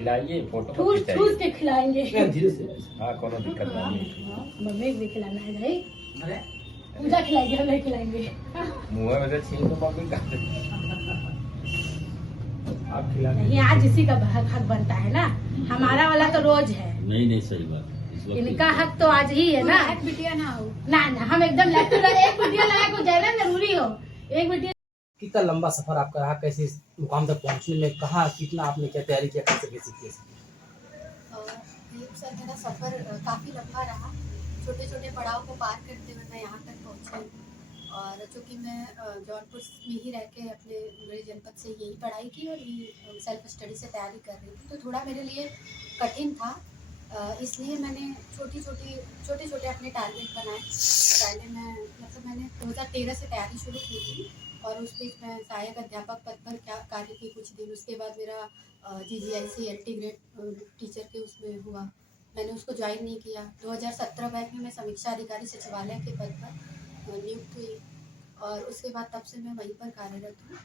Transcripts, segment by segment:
खिलाइए, फोटो ठूस खिंचाइए। ठूस के खिलाएंगे। धीरे से। हाँ, कोनो दिक्कत नहीं है। मम्मी को भी खिलाना है भाई। पूजा खिलाएंगे, हमें खिलाएंगे। मुँह में से छीन तो मम्मी का। आप खिलाना। नहीं, आज इसी का हक बनता है ना, हमारा वाला तो रोज है। नहीं सही बात। इनका हक तो आज ही है ना। एक बिटिया ना हो ना, हम एकदम एक बिटिया लायक हो जाए ना, जरूरी हो एक बिटिया। कितना लंबा सफर आपका रहा, कैसे इस मुकाम तक पहुंचने में, कहाँ कितना आपने क्या तैयारी किया, कैसे कैसे किया? सर, मेरा सफ़र काफ़ी लंबा रहा। छोटे छोटे पड़ाव को पार करते हुए मैं यहाँ तक पहुँची। और चूँकि मैं जौनपुर में ही रह के अपने बड़े जनपद से यही पढ़ाई की और यही सेल्फ स्टडी से तैयारी कर रही थी, तो थोड़ा मेरे लिए कठिन था। इसलिए मैंने छोटे छोटे अपने टारगेट बनाए। पहले मैंने 2013 से तैयारी शुरू की थी और उस बीच मैं सहायक अध्यापक पद पर क्या कार्य की कुछ दिन। उसके बाद मेरा GGIC LT ग्रेड टीचर के उसमें हुआ, मैंने उसको ज्वाइन नहीं किया। 2017 बैच में मैं समीक्षा अधिकारी सचिवालय के पद पर नियुक्त हुई और उसके बाद तब से मैं वहीं पर कार्यरत हूँ।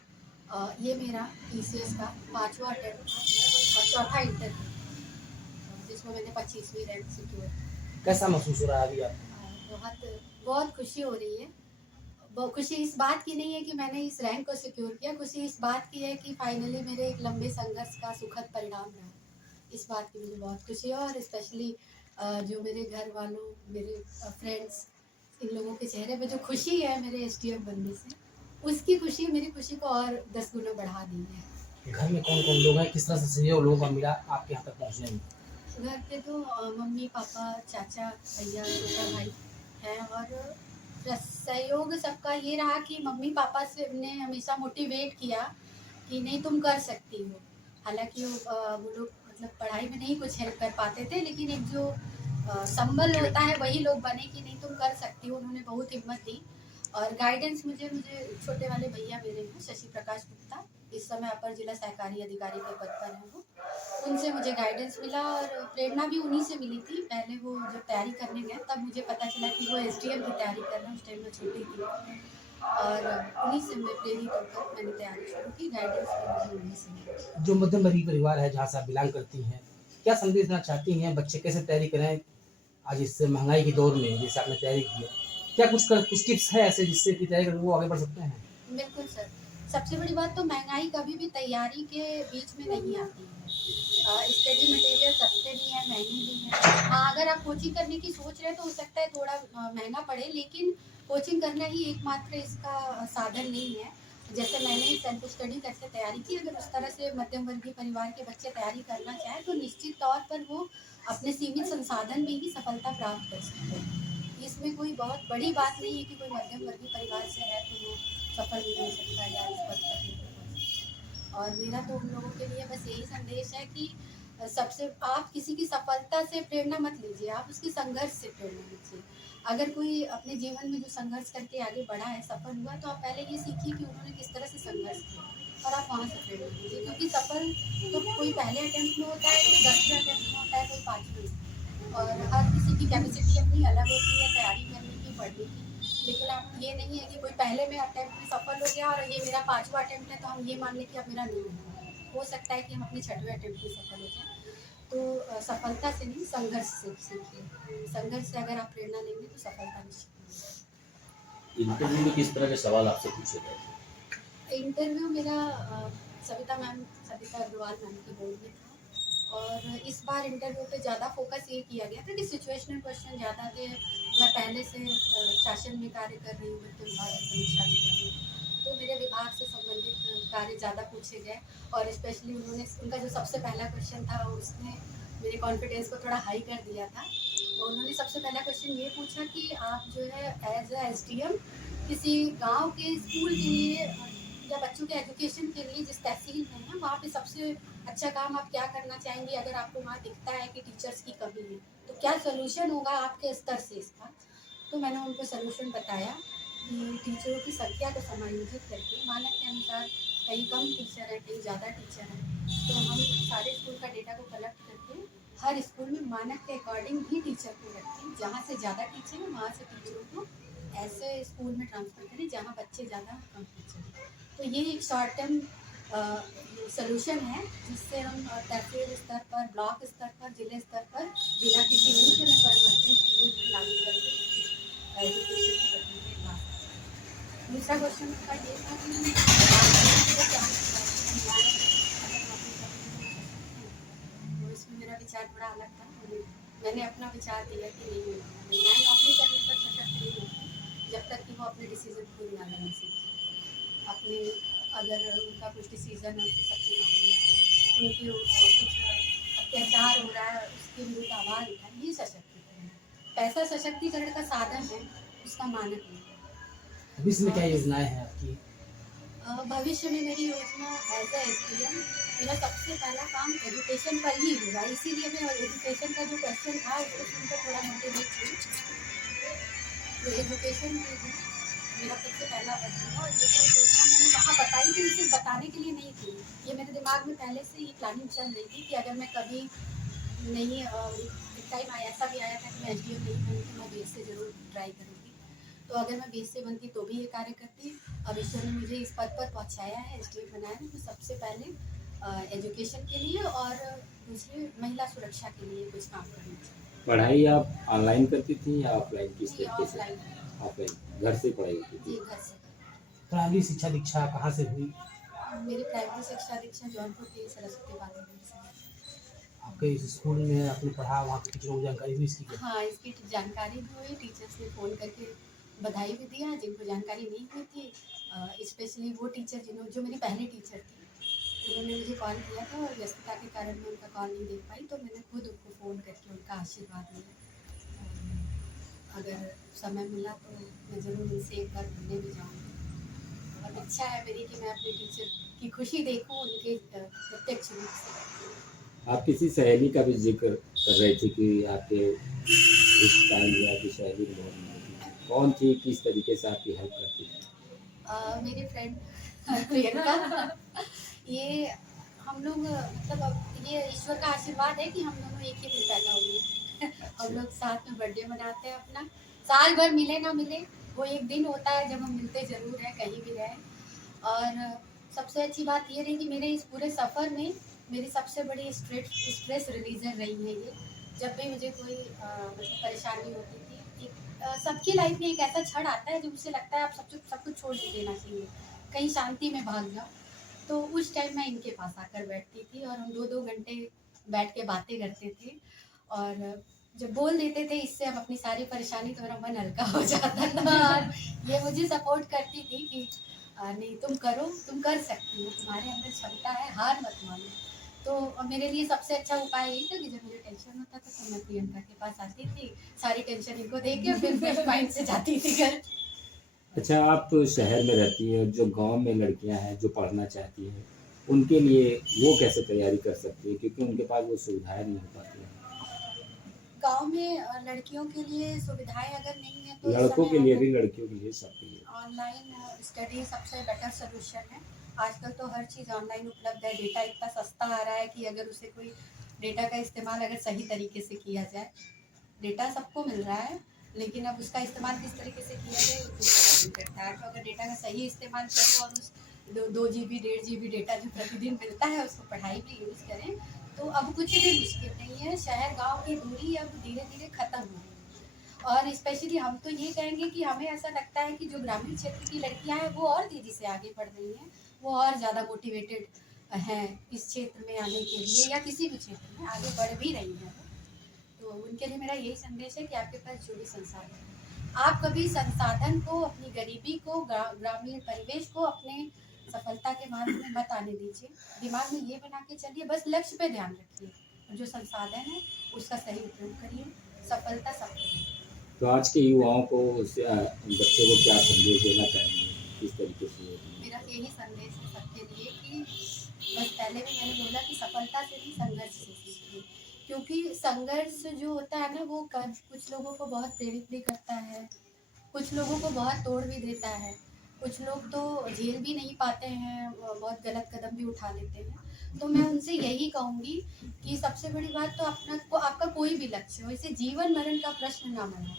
ये मेरा TCS का 5वां अटेम्प्ट था और चौथा इंटरव्यू, जिसमें मैंने 25वीं रैंक सिक्योर। कैसा महसूस हो रहा है अभी आपको? बहुत खुशी हो रही है। खुशी इस बात की नहीं है कि मैंने इस रैंक को सिक्योर किया, खुशी इस बात की है कि फाइनली मेरे एक लंबे संघर्ष का सुखद परिणाम रहा। इस बात की मुझे बहुत खुशी है और स्पेशली जो मेरे घर वालों, मेरे फ्रेंड्स, इन लोगों के चेहरे पे जो खुशी है मेरे SDM बनने से, उसकी खुशी मेरी खुशी को और 10 गुना बढ़ा दी है। घर में कौन कौन लोग हैं, किस तरह से सहयोग लोगों का मिला आपके यहाँ तक पहुँचने में? घर पे तो मम्मी पापा चाचा भैया छोटा भाई हैं और सहयोग सबका ये रहा कि मम्मी पापा से ने हमेशा मोटिवेट किया कि नहीं तुम कर सकती हो। हालांकि वो लोग मतलब पढ़ाई में नहीं कुछ हेल्प कर पाते थे, लेकिन एक जो संबल होता है वही लोग बने कि नहीं तुम कर सकती हो। उन्होंने बहुत हिम्मत दी और गाइडेंस मुझे छोटे वाले भैया मेरे हैं शशि प्रकाश गुप्ता, इस समय अपर जिला सहकारी अधिकारी के पद पर हैं वो, उनसे मुझे गाइडेंस मिला और प्रेरणा भी उन्हीं से मिली थी। पहले वो जब तैयारी करने गए तब मुझे पता चला कि वो SDM की तैयारी कर रहे हैं, उस टाइम में छोटी थी और उन्हीं से मैं प्रेरित होकर मैंने तैयारी शुरू की। गाइडेंस भी मुझे उन्हीं से मिली। जो मध्यम वर्गीय परिवार है जहाँ से आप बिलोंग करती हैं, क्या संदेश देना चाहती हैं, बच्चे कैसे तैयारी करें आज इस महंगाई के दौर में जैसे आपने तैयारी की है? क्या कुछ टिप्स है ऐसे जिससे कि तैयारी करके वो आगे बढ़ सकते हैं? बिल्कुल सर, सबसे बड़ी बात तो महंगाई कभी भी तैयारी के बीच में नहीं आती है। स्टडी मटेरियल सस्ते भी हैं, महंगे भी हैं। हाँ, अगर आप कोचिंग करने की सोच रहे हैं तो हो सकता है थोड़ा महंगा पड़े, लेकिन कोचिंग करना ही एकमात्र इसका साधन नहीं है। जैसे मैंने सेल्फ स्टडी करके तैयारी की, अगर उस तरह से मध्यम वर्गीय परिवार के बच्चे तैयारी करना चाहें तो निश्चित तौर पर वो अपने सीमित संसाधन में ही सफलता प्राप्त कर सकते हैं। इसमें कोई बहुत बड़ी बात नहीं है कि कोई मध्यम वर्गीय परिवार से है तो वो सफल नहीं हो सकता या इस पद तक नहीं पहुंच सकता। और मेरा तो उन लोगों के लिए बस यही संदेश है कि सबसे आप किसी की सफलता से प्रेरणा मत लीजिए, आप उसके संघर्ष से प्रेरणा लीजिए। अगर कोई अपने जीवन में जो संघर्ष करके आगे बढ़ा है, सफल हुआ, तो आप पहले ये सीखिए कि उन्होंने किस तरह से संघर्ष किया और आप वहाँ से प्रेरणा लीजिए। क्योंकि सफल तो कोई पहले अटेम्प्ट में होता है, कोई 10वें अटेम्प्ट में होता है, कोई 5वें, और हर किसी की कैपेसिटी अपनी अलग होती है तैयारी करने की, पढ़ने की। लेकिन आप ये नहीं है कि कोई पहले में अटेम्प्ट में सफल हो गया और ये मेरा 5वां अटेम्प्ट है तो हम ये मान लें कि अब मेरा नहीं हो सकता है कि हम अपने 6वें अटेम्प्ट में सफल हो जाएं। तो सफलता से नहीं, संघर्ष से सीखिए। संघर्ष से अगर आप प्रेरणा लेंगे तो सफलता निश्चित। इंटरव्यू में किस तरह के सवाल आपसे पूछे गए? इंटरव्यू मेरा सविता अग्रवाल मैम के बोर्ड में था और इस बार इंटरव्यू पे ज़्यादा फोकस ये किया गया था कि सिचुएशनल क्वेश्चन ज़्यादा थे। मैं पहले से शासन में कार्य कर रही हूँ, वित्त विभाग में समीक्षा अधिकारी, तो मेरे विभाग से संबंधित कार्य ज़्यादा पूछे गए और स्पेशली उनका जो सबसे पहला क्वेश्चन था उसने मेरे कॉन्फिडेंस को थोड़ा हाई कर दिया था। तो उन्होंने सबसे पहला क्वेश्चन ये पूछा कि आप जो है एज ए SDM किसी गांव के स्कूल के लिए या बच्चों के एजुकेशन के लिए जिस तहसील में है वहाँ पे सबसे अच्छा काम आप क्या करना चाहेंगे? अगर आपको वहाँ दिखता है कि टीचर्स की कमी है तो क्या सोल्यूशन होगा आपके स्तर से इसका? तो मैंने उनको सोल्यूशन बताया कि टीचरों की संख्या को समायोजित करके मानक के अनुसार कहीं कम टीचर है, कहीं ज़्यादा टीचर है, तो हम सारे स्कूल का डेटा को कलेक्ट करके हर स्कूल में मानक के अकॉर्डिंग ही टीचर को रखें। जहाँ से ज़्यादा टीचर है वहाँ से टीचरों को ऐसे स्कूल में ट्रांसफ़र करें जहाँ बच्चे ज़्यादा कम टीचर हैं। तो ये एक शॉर्ट टर्म सलूशन है जिससे हम तहसील स्तर पर, ब्लॉक स्तर पर, जिले स्तर पर बिना किसी नीति में परिवर्तन किए लागू करके एजुकेशन को बढ़ाने का। दूसरा क्वेश्चन का ये था तो इसमें मेरा विचार थोड़ा अलग था। मैंने अपना विचार दिया कि नहीं, महिलाएं नौकरी करने पर सशक्त नहीं होती जब तक कि वो अपने डिसीजन खुद ना लेना सीखें। अपने अगर उनका कुछ डिसीजन है उसके सबके सामने उनकी कुछ अत्याचार हो रहा है उसके विरुद्ध आवाज़ उठाए, ये सशक्तिकरण है। पैसा सशक्तिकरण का साधन है, उसका मानक नहीं है। भविष्य में क्या योजनाएं हैं आपकी? भविष्य में मेरी योजना एज ए एसडीएम मेरा सबसे पहला काम एजुकेशन पर ही होगा, इसीलिए मैं एजुकेशन का जो क्वेश्चन था उसको सुनकर थोड़ा मोटिवेट हुई। तो एजुकेशन मेरा सबसे पहला वर्क था और जो योजना मैंने वहाँ बताई थी सिर्फ बताने के लिए नहीं थी, ये मेरे दिमाग में पहले से ही प्लानिंग चल रही थी कि अगर मैं कभी नहीं, एक टाइम ऐसा भी आया था कि मैं एसडीएम नहीं बनती, मैं बीएस से जरूर ट्राई करूँगी। तो अगर मैं बीएस से बनती तो भी ये कार्य करती। अब ईश्वर ने मुझे इस पद पर पहुँचाया है, एसडीएम बनाया है, तो सबसे पहले एजुकेशन के लिए और दूसरी महिला सुरक्षा के लिए कुछ काम करना चाहिए। पढ़ाई आप ऑनलाइन करती थी या ऑफलाइन? किस जी, तरीके से? ऑफलाइन। ऑफलाइन, घर से पढ़ाई होती जी, थी? घर से। प्राइमरी शिक्षा दीक्षा कहाँ से हुई? मेरी प्राइमरी शिक्षा दीक्षा जौनपुर के सरस्वती बालिका से। आपके इस स्कूल में आपने पढ़ा, वहाँ के टीचरों को जानकारी हुई इसकी? हाँ, इसकी जानकारी भी हुई, टीचर्स ने फ़ोन करके बधाई भी दिया जिनको जानकारी नहीं हुई थी। स्पेशली वो टीचर जो मेरी पहली टीचर थी, उन्होंने मुझे कॉल किया था और व्यस्तता के कारण मैं उनका कॉल नहीं देख पाई, तो मैंने खुद उनको फ़ोन करके उनका आशीर्वाद लिया। अगर समय मिला तो मैं ज़रूर उनसे एक बार मिलने भी जाऊँगी और इच्छा है मेरी कि मैं अपने टीचर की खुशी देखूँ उनके प्रत्यक्ष रूप से। आप किसी सहेली का भी जिक्र कर रहे थे कि आपके उस टाइम में आपकी सहेली बहुत थी, कौन थी, किस तरीके से आपकी हेल्प करती थी? मेरी फ्रेंड प्रियंका। ये हम लोग मतलब अब ये ईश्वर का आशीर्वाद है कि हम दोनों एक ही दिन पैदा हुए। हम लोग साथ में बर्थडे मनाते हैं अपना, साल भर मिले ना मिले वो एक दिन होता है जब हम मिलते ज़रूर हैं कहीं भी रहें। और सबसे अच्छी बात ये रही कि मेरे इस पूरे सफ़र में मेरी सबसे बड़ी स्ट्रेस रिलीजर रही है ये। जब भी मुझे कोई मतलब परेशानी होती थी, सबकी लाइफ में एक ऐसा क्षण आता है जब उसे लगता है आप सब कुछ छोड़ देना चाहिए, कहीं शांति में भाग जाओ। तो उस टाइम मैं इनके पास आकर बैठती थी और हम 2-2 घंटे बैठ के बातें करते थे और जब बोल देते थे इससे हम अपनी सारी परेशानी, तो मेरा मन हल्का हो जाता था। और ये मुझे सपोर्ट करती थी कि नहीं तुम करो, तुम कर सकती हो, तुम्हारे अंदर क्षमता है, हार मत मानो। तो मेरे लिए सबसे अच्छा उपाय यही था कि जब मुझे टेंशन होता था तो मैं प्रियंका के पास आती थी, सारी टेंशन इनको दे के फिर फ्रेश माइंड से जाती थी घर। अच्छा, आप तो शहर में रहती हैं, जो गांव में लड़कियां हैं जो पढ़ना चाहती हैं उनके लिए वो कैसे तैयारी कर सकती है, क्योंकि उनके पास वो सुविधाएं नहीं हो पाती हैं? गांव में लड़कियों के लिए सुविधाएं अगर नहीं है तो लड़कों के लिए भी, लड़कियों के लिए, सबके लिए ऑनलाइन स्टडी सबसे बेटर सोल्यूशन है। आजकल तो हर चीज़ ऑनलाइन उपलब्ध है, डेटा इतना सस्ता आ रहा है कि अगर उसे कोई डेटा का इस्तेमाल अगर सही तरीके से किया जाए, डेटा सबको मिल रहा है लेकिन अब उसका इस्तेमाल किस तरीके से किया जाए वो करता है। तो अगर डेटा का सही इस्तेमाल करें और उस 2 GB 1.5 GB डेटा जो प्रतिदिन मिलता है उसको पढ़ाई में यूज़ करें तो अब कुछ भी मुश्किल नहीं है। शहर गांव की दूरी अब धीरे धीरे ख़त्म हो रही है और स्पेशली हम तो ये कहेंगे कि हमें ऐसा लगता है कि जो ग्रामीण क्षेत्र की लड़कियां हैं वो और तेज़ी से आगे बढ़ रही हैं, वो और ज़्यादा मोटिवेटेड हैं इस क्षेत्र में आने के लिए या किसी भी क्षेत्र में आगे बढ़ भी रही हैं। तो उनके लिए मेरा यही संदेश है कि आपके पास जो भी संसाधन है, आप कभी संसाधन को, अपनी गरीबी को, ग्रामीण परिवेश को अपने सफलता के मार्ग में मत आने दीजिए। दिमाग में ये बना के चलिए, बस लक्ष्य पे ध्यान रखिए और जो संसाधन है उसका सही उपयोग करिए, सफलता सबको। तो आज के युवाओं को, बच्चों को क्या संदेश देना चाहेंगे, किस तरीके से? मेरा यही संदेश है सबके लिए कि बस पहले भी मैंने बोला कि सफलता से भी संघर्ष से सीखिए, क्योंकि संघर्ष जो होता है ना वो कुछ लोगों को बहुत प्रेरित भी करता है, कुछ लोगों को बहुत तोड़ भी देता है, कुछ लोग तो झेल भी नहीं पाते हैं, बहुत गलत कदम भी उठा लेते हैं। तो मैं उनसे यही कहूँगी कि सबसे बड़ी बात तो आपका कोई भी लक्ष्य हो, इसे जीवन मरण का प्रश्न ना बनाएं।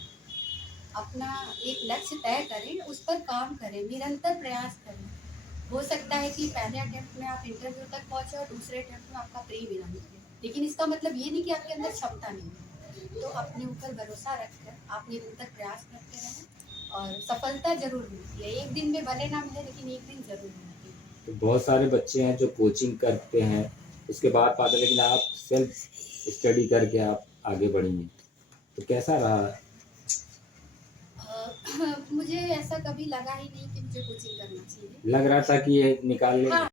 अपना एक लक्ष्य तय करें, उस पर काम करें, निरंतर प्रयास करें हो सकता है कि पहले अटेम्प्ट में आप इंटरव्यू तक पहुंचे और दूसरे अटेम्प्ट में आपका प्री भी ना निकले, लेकिन इसका मतलब ये नहीं कि आपके अंदर क्षमता नहीं है। तो अपने ऊपर भरोसा रखकर आप निरंतर प्रयास करते रहें और सफलता जरूर मिलती है। एक दिन में भले ना मिले, लेकिन एक दिन जरूर मिलती है। तो बहुत सारे बच्चे हैं जो कोचिंग करते हैं, उसके बाद पाते हैं, लेकिन आप सेल्फ स्टडी करके आप आगे बढ़ी हैं, तो कैसा रहा? मुझे ऐसा कभी लगा ही नहीं कि मुझे कोचिंग करना चाहिए। लग रहा था कि ये निकाल लेंगे। हाँ,